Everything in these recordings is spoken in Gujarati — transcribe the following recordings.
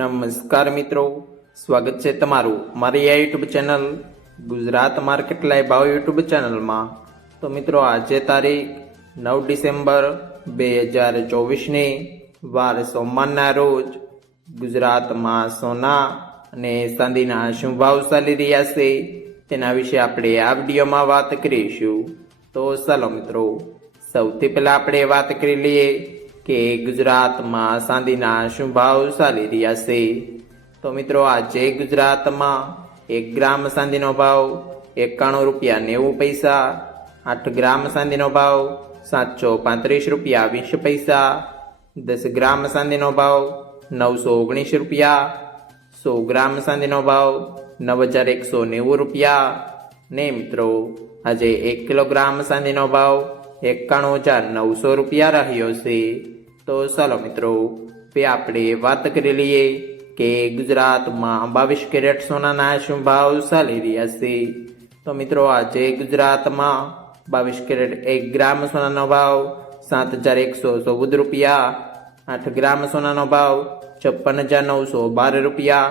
નમસ્કાર મિત્રો, સ્વાગત છે તમારું મારી આ YouTube channel Gujarat market live ભાવ યુટ્યુબ ચેનલમાં। તો મિત્રો આજે તારીખ 9 ડિસેમ્બર 2024ની વાર સોમવારના રોજ ગુજરાતમાં સોના અને ચાંદીના શું ભાવ ચાલી રહ્યા છે તેના વિશે આપણે આ વિડીયોમાં વાત કરીશું। તો ચાલો મિત્રો, સૌથી પહેલા આપણે વાત કરી લઈએ કે ગુજરાતમાં ચાંદીના શું ભાવ ચાલી રહ્યા છે। તો મિત્રો આજે ગુજરાતમાં 1 ગ્રામ ચાંદીનો ભાવ 91 રૂપિયા 90 પૈસા, 8 ગ્રામ ચાંદીનો ભાવ 735 રૂપિયા 20 પૈસા, 10 ગ્રામ ચાંદીનો ભાવ 919 રૂપિયા, 100 ગ્રામ ચાંદીનો ભાવ 9190 રૂપિયા ને મિત્રો આજે 1 કિલોગ્રામ ચાંદીનો ભાવ 91,900 રૂપિયા રહ્યો છે। તો ચાલો મિત્રો હવે આપણે વાત કરી લઈએ કે ગુજરાતમાં 22 કેરેટ સોનાના શું ભાવ ચાલી રહ્યા છે। તો મિત્રો આજે ગુજરાતમાં 22 કેરેટ 1 ગ્રામ સોનાનો ભાવ 7,114 રૂપિયા, 8 ગ્રામ સોનાનો ભાવ 56,912 રૂપિયા,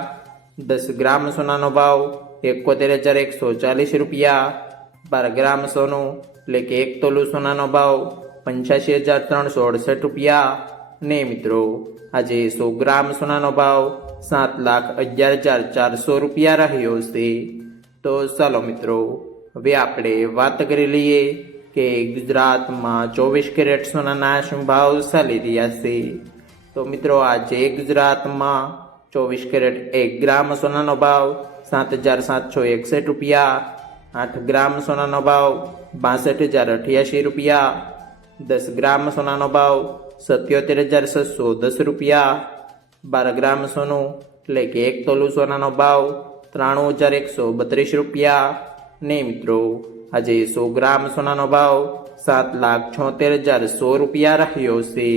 10 ગ્રામ સોનાનો ભાવ 71,140 રૂપિયા, 12 ગ્રામ સોનું એટલે કે 1 તોલું સોનાનો ભાવ 85,368 રૂપિયા ને મિત્રો આજે 100 ગ્રામ સોનાનો ભાવ 7,11,400 રૂપિયા રહ્યો છે। તો ચાલો મિત્રો હવે આપણે વાત કરી લઈએ કે ગુજરાતમાં 24 કેરેટ સોનાના શું ભાવ ચાલી રહ્યા છે। તો મિત્રો આજે ગુજરાતમાં 24 કેરેટ 1 ગ્રામ સોનાનો ભાવ 7,761 રૂપિયા, 8 ગ્રામ સોનાનો ભાવ 62,088 રૂપિયા, 10 ગ્રામ સોનાનો ભાવ 77,610 રૂપિયા, 12 ગ્રામ સોનું એટલે કે 1 તોલું સોનાનો ભાવ 93,132 રૂપિયા ને મિત્રો આજે 100 ગ્રામ સોનાનો ભાવ 7,76,100 રૂપિયા રહ્યો છે।